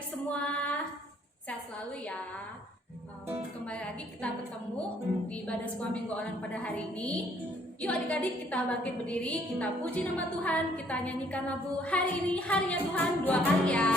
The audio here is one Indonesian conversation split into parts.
adik-adik semua, sehat selalu ya. Kembali lagi kita bertemu di ibadah sekolah minggu online pada hari ini. Yuk adik-adik kita bangkit berdiri, kita puji nama Tuhan, kita nyanyikan lagu Hari Ini Harinya Tuhan 2 kali ya.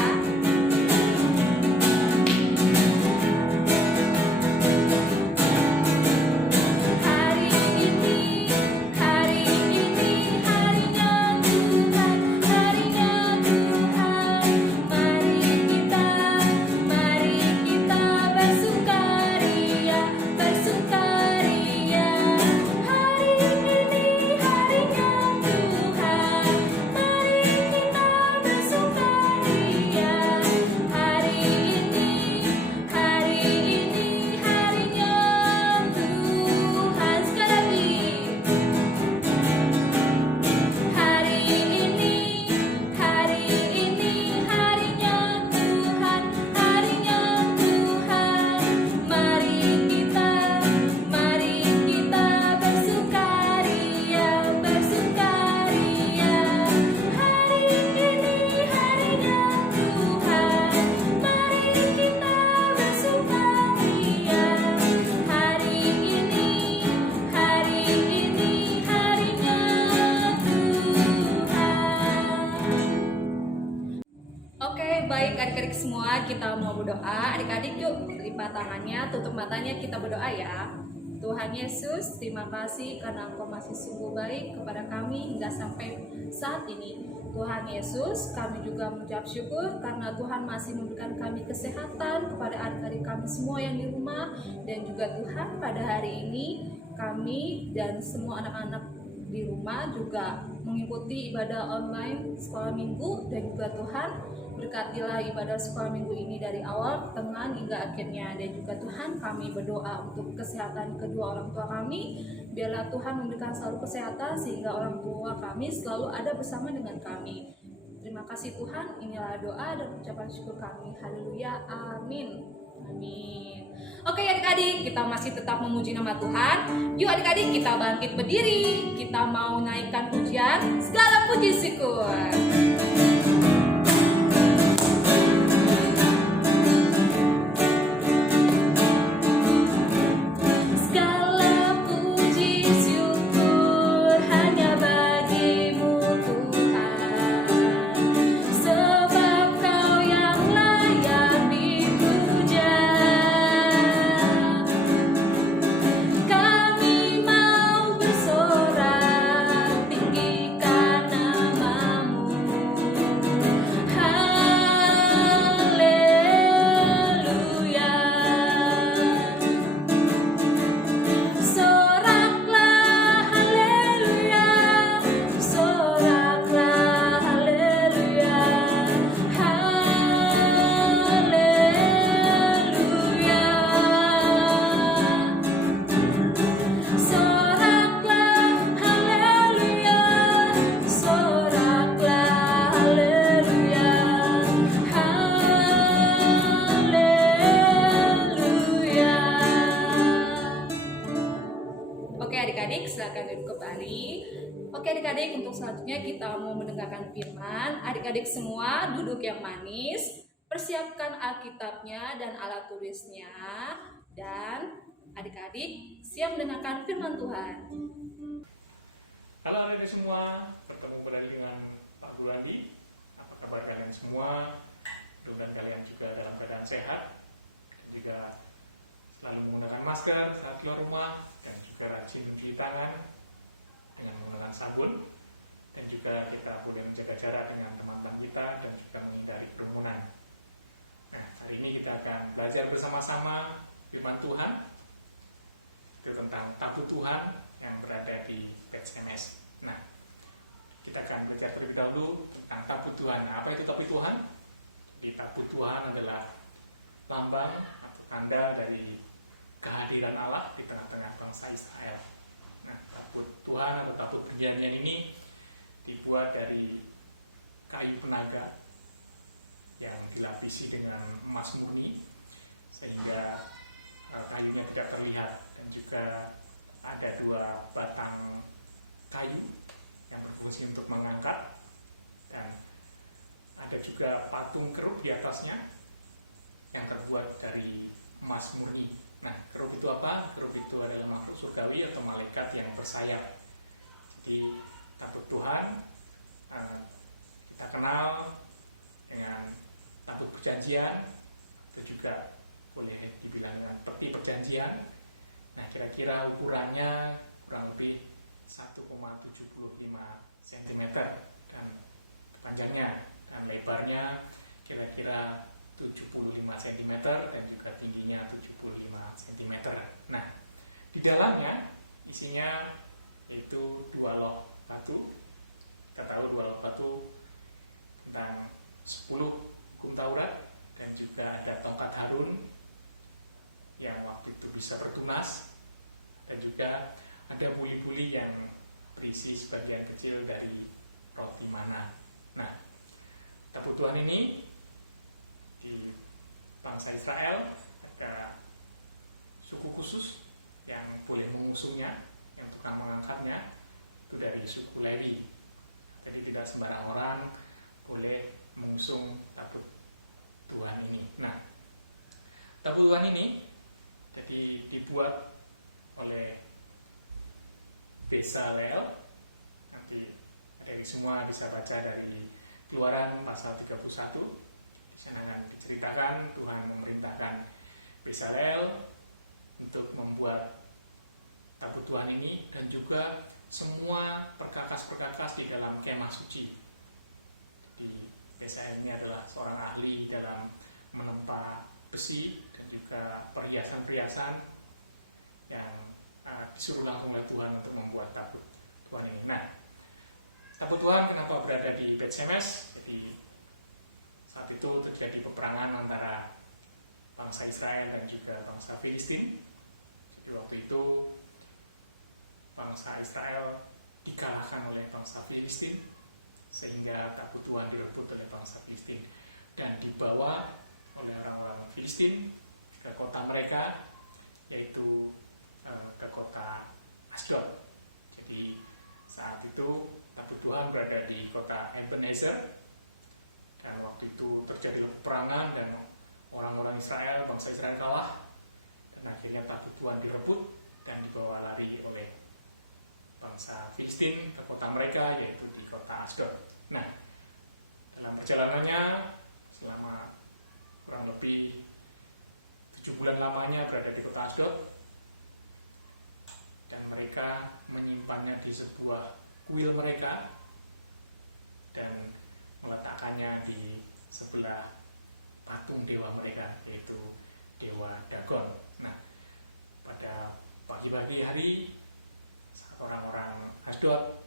Baik adik-adik semua, kita mau berdoa. Adik-adik yuk lipat tangannya, tutup matanya, kita berdoa ya. Tuhan Yesus, terima kasih karena Engkau masih sungguh baik kepada kami hingga sampai saat ini. Tuhan Yesus, kami juga mengucap syukur karena Tuhan masih memberikan kami kesehatan kepada adik-adik kami semua yang di rumah. Dan juga Tuhan, pada hari ini kami dan semua anak-anak di rumah juga mengikuti ibadah online sekolah minggu. Dan juga Tuhan, berkatilah ibadah sekolah minggu ini dari awal, tengah hingga akhirnya. Dan juga Tuhan, kami berdoa untuk kesehatan kedua orang tua kami. Biarlah Tuhan memberikan selalu kesehatan sehingga orang tua kami selalu ada bersama dengan kami. Terima kasih Tuhan, inilah doa dan ucapan syukur kami. Haleluya, amin. Amin. Oke adik-adik, kita masih tetap memuji nama Tuhan. Yuk adik-adik kita bangkit berdiri. Kita mau naikkan pujian, segala puji syukur. Adik-adik silakan duduk kembali. Oke adik-adik, untuk selanjutnya kita mau mendengarkan firman. Adik-adik semua duduk yang manis, persiapkan Alkitabnya dan alat tulisnya, dan adik-adik siap mendengarkan firman Tuhan. Halo adik-adik semua, bertemu kembali dengan Pak Bulandi. Apa kabar kalian semua? Mudah-mudahan kalian juga dalam keadaan sehat, juga selalu menggunakan masker saat keluar rumah, dan juga rajin mencuci tangan dengan menggunakan sabun, dan juga kita boleh menjaga jarak dengan teman-teman kita dan juga menghindari kerumunan. Nah, hari ini kita akan belajar bersama-sama firman Tuhan itu tentang tabut Tuhan yang berada di PCMS. Nah, kita akan belajar terlebih dahulu tentang tabut Tuhan. Nah, apa itu tabut Tuhan? Di tabut Tuhan adalah lambang atau tanda dari kehadiran Allah di tengah-tengah bangsa Israel. Nah, tabut Tuhan atau tabut perjanjian ini dibuat dari kayu penaga yang dilapisi dengan emas murni sehingga kayunya tidak terlihat, dan juga ada 2 batang kayu yang berfungsi untuk mengangkat, dan ada juga patung kerub di atasnya terbuat dari emas murni. Nah, kerub itu apa? Kerub itu adalah makhluk surgawi atau malaikat yang bersayap. Jadi tabut Tuhan kita kenal dengan tabut perjanjian, itu juga boleh dibilang dengan peti perjanjian. Nah, kira-kira ukurannya kurang lebih 1,75 cm dan panjangnya, dan lebarnya kira-kira 75 cm dan juga tingginya 75 cm. Nah, di dalamnya isinya itu 2 loh batu. Kita tahu 2 loh batu tentang 10 hukum Taurat, dan juga ada tongkat Harun yang waktu itu bisa bertunas, dan juga ada buli-buli yang berisi sebagian kecil dari roti mana. Nah, tabut Tuhan ini di bangsa Israel ada suku khusus yang boleh mengusungnya, yang tukang mengangkatnya itu dari suku Lewi. Jadi tidak sembarang orang boleh mengusung tabut Tuhan ini. Nah, tabut Tuhan ini jadi dibuat oleh Bezalel. Nanti dari semua bisa baca dari Keluaran pasal 31. Di sana akan diceritakan Tuhan memerintahkan Bezalel untuk membuat tabut Tuhan ini, dan juga semua perkakas-perkakas di dalam kemah suci. Di Bezalel ini adalah seorang ahli dalam menempa besi dan juga perhiasan-perhiasan yang disuruh langsung oleh Tuhan untuk membuat tabut Tuhan ini. Nah, tabut Tuhan kenapa berada di Bet Shemesh? Jadi saat itu terjadi peperangan antara bangsa Israel dan juga bangsa Filistin. Jadi waktu itu bangsa Israel dikalahkan oleh bangsa Filistin, sehingga tabut Tuhan direbut oleh bangsa Filistin dan dibawa oleh orang-orang Filistin ke kota mereka, yaitu ke kota Asdod. Jadi saat itu tabut Tuhan berada di kota Ebenezer, dan waktu itu terjadi peperangan dan orang-orang Israel, bangsa Israel kalah, dan akhirnya tabut Tuhan direbut dan dibawa lari oleh bangsa Filistin ke kota mereka, yaitu di kota Asdod. Nah, dalam perjalanannya selama kurang lebih 7 bulan lamanya berada di kota Asdod, dan mereka menyimpannya di sebuah kuil mereka dan meletakkannya di sebelah patung dewa mereka, yaitu dewa Dagon. Nah, pada pagi-pagi hari saat orang-orang Asdod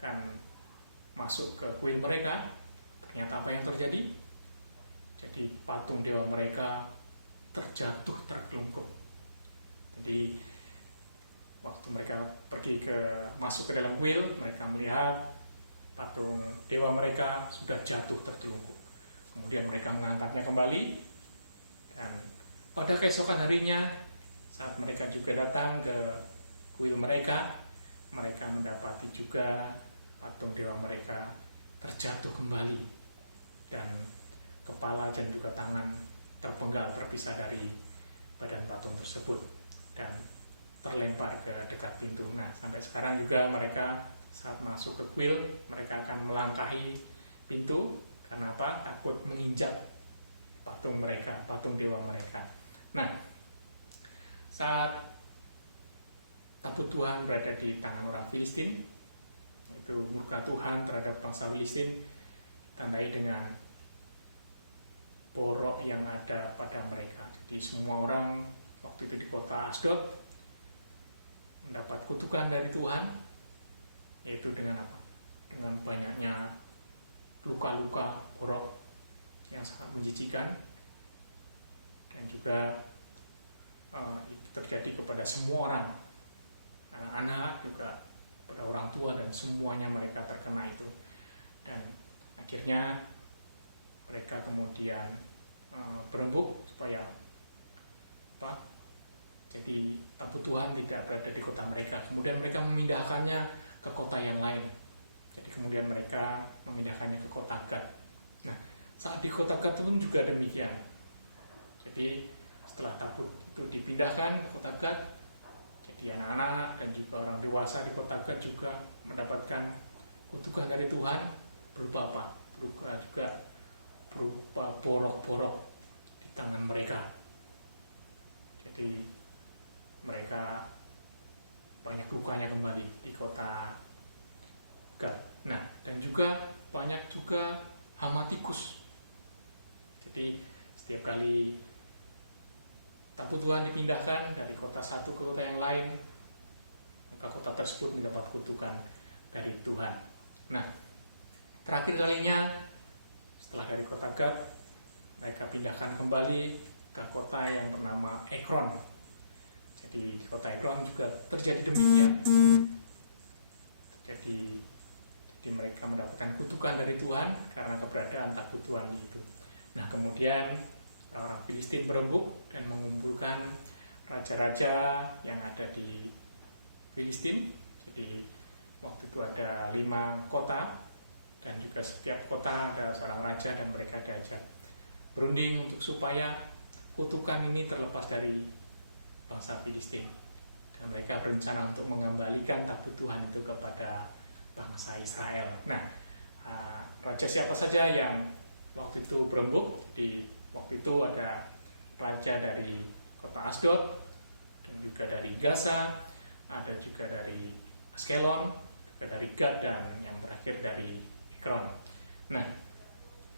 akan masuk ke kuil mereka, ternyata apa yang terjadi? Jadi patung dewa mereka terjatuh terkelungkup. Jadi waktu mereka masuk ke dalam kuil, mereka melihat patung dewa mereka sudah jatuh tertelungkup. Kemudian mereka mengangkatnya kembali, dan pada keesokan harinya saat mereka juga datang ke kuil mereka, mereka mendapati juga patung dewa mereka terjatuh kembali, dan kepala dan juga tangan terpenggal terpisah dari badan patung tersebut dan terlempar ke dekat pintu. Nah, sampai sekarang juga mereka saat masuk ke kuil, mereka akan melangkahi pintu. Karena apa? Takut menginjak patung mereka, patung dewa mereka. Nah, saat tabut Tuhan berada di tangan orang Filistin, itu murka Tuhan terhadap bangsa Filistin tandai dengan porok yang ada pada mereka. Jadi semua orang waktu itu di kota Asdod mendapat kutukan dari Tuhan, yaitu dengan apa? Dengan banyaknya luka-luka porok yang sangat menjijikan, dan juga itu terjadi kepada semua orang, anak-anak juga, pada orang tua, dan semuanya mereka terkena itu. Dan akhirnya mereka kemudian berembuk supaya apa? Jadi tabut Tuhan tidak berada di kota mereka. Kemudian mereka memindahkannya ke kota yang lain. Jadi kemudian mereka memindahkannya ke kota Gad. Nah, saat di kota Gad pun juga demikian. Jadi setelah tabut itu dipindahkan ke kota Gad, jadi anak-anak dan juga orang dewasa di kota Gad juga mendapatkan kutukan dari Tuhan berupa apa? Berupa borok-borok di tangan mereka. Jadi mereka banyak lukanya kembali di kota Gad. Nah, dan juga banyak juga hama tikus. Jadi setiap kali tabut Tuhan dipindahkan dari kota satu ke kota yang lain, maka kota tersebut mendapat kutukan dari Tuhan. Nah, terakhir kalinya setelah dari kota Gad, mereka pindahkan kembali ke kota yang bernama Ekron. Jadi di kota Ekron juga terjadi demikian. Jadi mereka mendapatkan kutukan dari Tuhan karena keberadaan tabut Tuhan itu. Nah, kemudian orang Filistin berebut dan mengumpulkan raja-raja yang ada di Filistin. Jadi waktu itu ada 5 kota, dan juga setiap kota ada seorang raja dan mereka diajak berunding untuk supaya kutukan ini terlepas dari bangsa Filistin. Dan mereka berencana untuk mengembalikan tabut Tuhan itu kepada bangsa Israel. Nah, raja siapa saja yang waktu itu berembuk? Waktu itu ada raja dari kota Asdod, dan juga dari Gaza, ada juga dari Askelon, juga dari Gad, dan yang terakhir dari Ekron. Nah,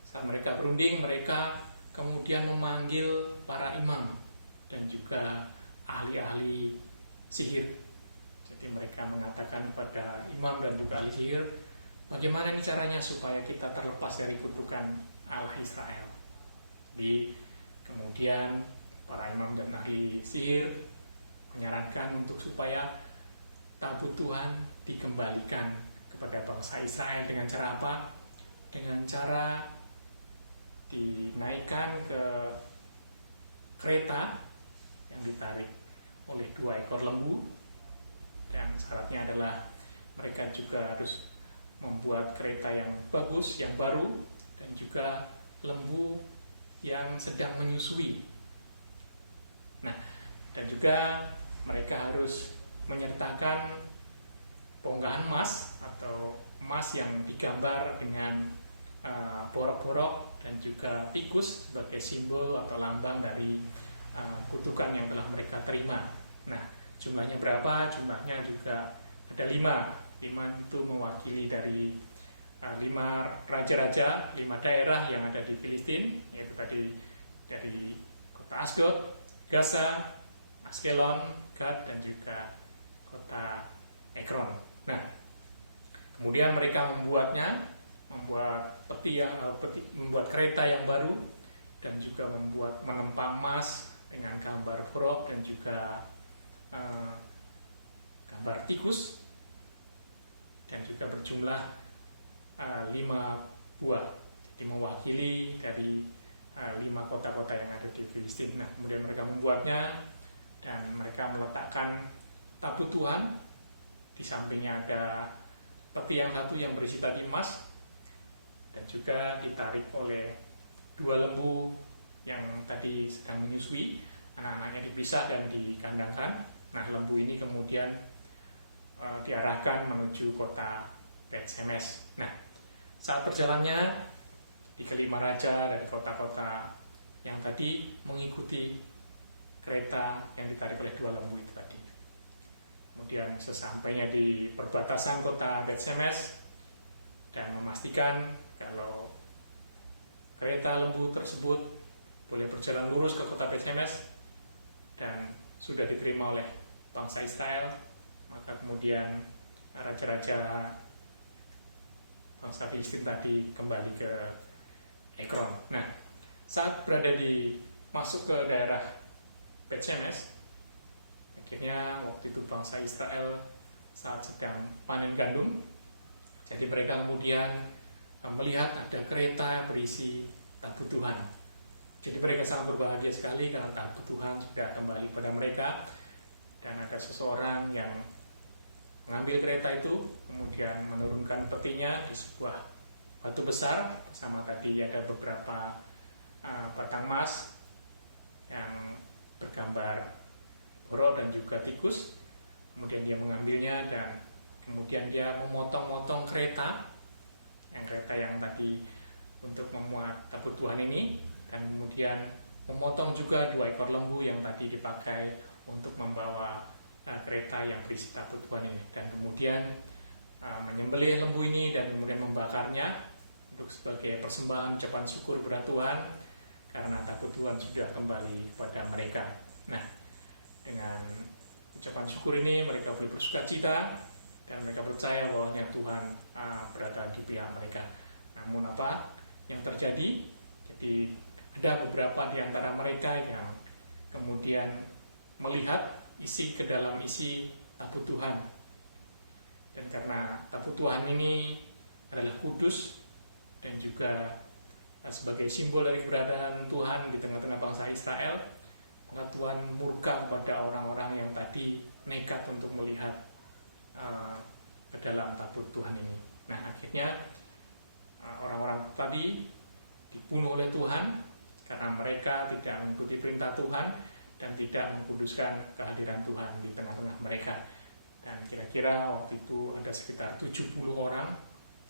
saat mereka berunding, mereka kemudian memanggil para imam dan juga ahli-ahli sihir. Jadi mereka mengatakan kepada imam dan juga ahli sihir, bagaimana nih caranya supaya kita terlepas dari kutukan Allah Israel. Jadi kemudian para imam dan ahli sihir menyarankan untuk supaya tabut Tuhan dikembalikan kepada bangsa Israel dengan cara apa? Dengan cara dinaikkan ke kereta yang ditarik oleh 2 ekor lembu, dan syaratnya adalah mereka juga harus membuat kereta yang bagus, yang baru, dan juga lembu yang sedang menyusui. Nah, dan juga mereka harus menyertakan bongkahan emas atau emas yang digambar dengan borok-borok dan juga tikus sebagai simbol atau lambang dari kutukan yang telah mereka terima. Nah, jumlahnya berapa? Jumlahnya juga ada 5. 5 itu mewakili dari 5 raja-raja, 5 daerah yang ada di Filistin, yaitu tadi dari kota Asdod, Gaza, Askelon, Gad, dan juga kota Ekron. Nah, kemudian mereka membuat membuat kereta yang baru, dan juga menempa emas dengan gambar borok dan juga gambar tikus, dan juga berjumlah 5 buah, jadi mewakili dari 5 kota-kota yang ada di Filistin. Nah, kemudian mereka membuatnya dan mereka meletakkan tabut Tuhan. Di sampingnya ada peti yang satu yang berisi tadi emas, dan juga ditarik oleh 2 lembu yang tadi sedang menyusui. Anak-anaknya dipisah dan dikandangkan. Nah, lembu ini kemudian diarahkan menuju kota Bet-Shemesh. Nah, saat perjalanannya, di kelima raja dari kota-kota yang tadi mengikuti kereta yang ditarik oleh 2 lembu itu tadi. Kemudian sesampainya di perbatasan kota Bet-Shemesh dan memastikan kalau kereta lembu tersebut boleh berjalan lurus ke kota Bet-Shemesh dan sudah diterima oleh bangsa Israel, maka kemudian raja-raja bangsa Filistin tadi kembali ke Ekron. Nah, saat berada masuk ke daerah Bet-Shemesh, akhirnya waktu itu bangsa Israel saat sedang panen gandum, jadi mereka kemudian melihat ada kereta berisi tabut Tuhan. Jadi mereka sangat berbahagia sekali karena tabut Tuhan sudah kembali kepada mereka, dan ada seseorang yang mengambil kereta itu, kemudian menurunkan petinya di sebuah batu besar, sama tadi ada beberapa batang emas, ya, memotong juga 2 ekor lembu yang tadi dipakai untuk membawa kereta yang berisi tabut Tuhan ini, dan kemudian menyembelih lembu ini dan kemudian membakarnya untuk sebagai persembahan ucapan syukur kepada Tuhan karena tabut Tuhan sudah kembali pada mereka. Nah, dengan ucapan syukur ini mereka beri bersukacita dan mereka percaya bahwa Tuhan berada di pihak mereka. Namun apa yang terjadi? Jadi ada beberapa di antara mereka yang kemudian melihat isi ke dalam isi tabut Tuhan. Dan karena tabut Tuhan ini adalah kudus dan juga sebagai simbol dari keberadaan Tuhan di tengah-tengah bangsa Israel, maka Tuhan murka kepada orang-orang yang tadi nekat untuk melihat ke dalam tabut Tuhan ini. Nah, akhirnya orang-orang tadi dibunuh oleh Tuhan karena mereka tidak mengikuti perintah Tuhan dan tidak mengkuduskan kehadiran Tuhan di tengah-tengah mereka. Dan kira-kira waktu itu ada sekitar 70 orang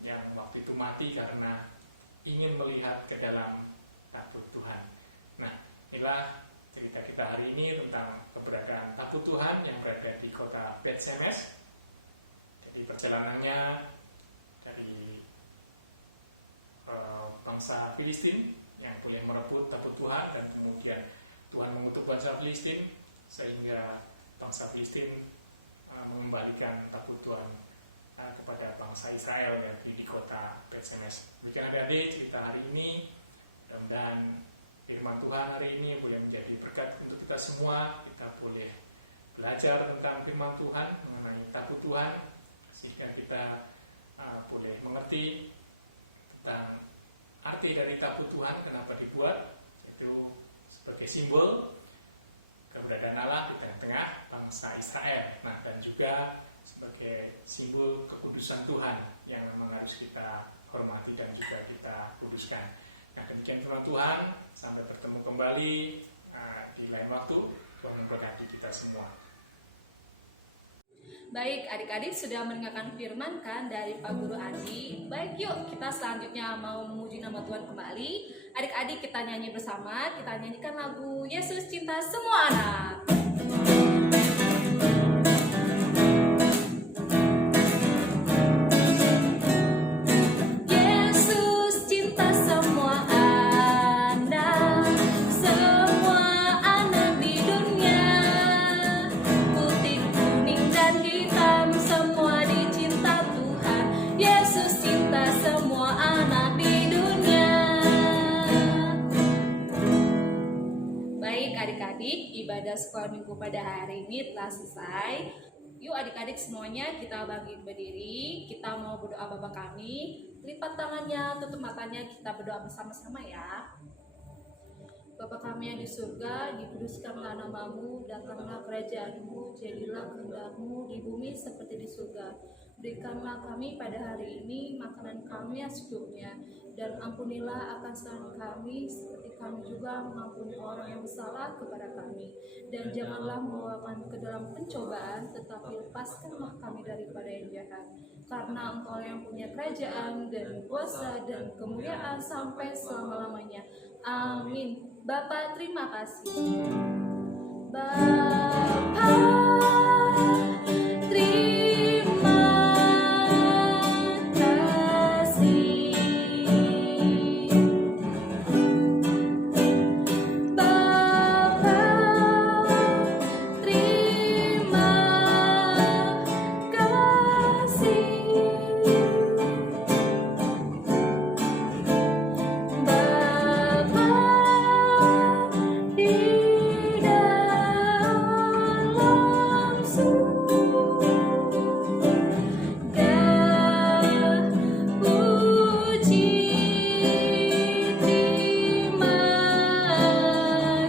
yang waktu itu mati karena ingin melihat ke dalam tabut Tuhan. Nah, inilah cerita kita hari ini tentang keberadaan tabut Tuhan yang berada di kota Bet-Shemesh. Jadi perjalanannya dari bangsa Filistin yang boleh merebut tabut Tuhan, dan kemudian Tuhan mengutuk bangsa Filistin sehingga bangsa Filistin mengembalikan tabut Tuhan kepada bangsa Israel yang di kota Bet-Shemesh. Berikan adik-adik cerita hari ini, dan firman Tuhan hari ini boleh menjadi berkat untuk kita semua. Kita boleh belajar tentang firman Tuhan mengenai tabut Tuhan sehingga kita boleh mengerti tentang arti dari tabut Tuhan, kenapa dibuat, itu sebagai simbol keberadaan Allah di tengah-tengah bangsa Israel. Nah, dan juga sebagai simbol kekudusan Tuhan yang memang harus kita hormati dan juga kita kuduskan. Nah, demikian firman Tuhan, sampai bertemu kembali di lain waktu. Tuhan memberkati kita semua. Baik, adik-adik sudah mendengarkan firman kan dari Pak Guru Andi. Baik, yuk kita selanjutnya mau memuji nama Tuhan kembali. Adik-adik kita nyanyi bersama, kita nyanyikan lagu Yesus Cinta Semua Anak. Yesus cinta semua anak, semua anak di dunia. Putih, kuning, dan hitam, semua dicinta Tuhan. Yesus cinta semua anak di dunia. Baik adik-adik, ibadah sekolah minggu pada hari ini telah selesai. Yuk adik-adik semuanya kita bangkit berdiri, kita mau berdoa Bapa kami. Lipat tangannya, tutup matanya, kita berdoa bersama-sama ya. Bapa kami yang di surga, dikuduskanlah namamu, datanglah kerajaanmu, jadilah kehendakmu di bumi seperti di surga. Berikanlah kami pada hari ini makanan kami yang secukupnya, dan ampunilah akan kesalahan kami seperti kami juga mengampuni orang yang bersalah kepada kami. Dan janganlah membawa kami ke dalam pencobaan, tetapi lepaskanlah kami daripada yang jahat. Karena Engkau yang punya kerajaan dan kuasa dan kemuliaan sampai selama-lamanya. Amin. Bapa, terima kasih. Bapa, terima kasih. Bapa, terima kasih. Bapa, di dalam surga, puji, terima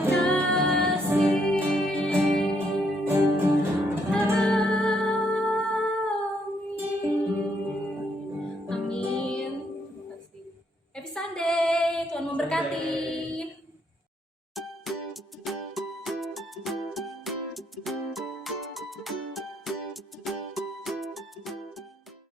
kasih. Amin. Amin. Terima kasih. Happy Sunday, Tuhan memberkati.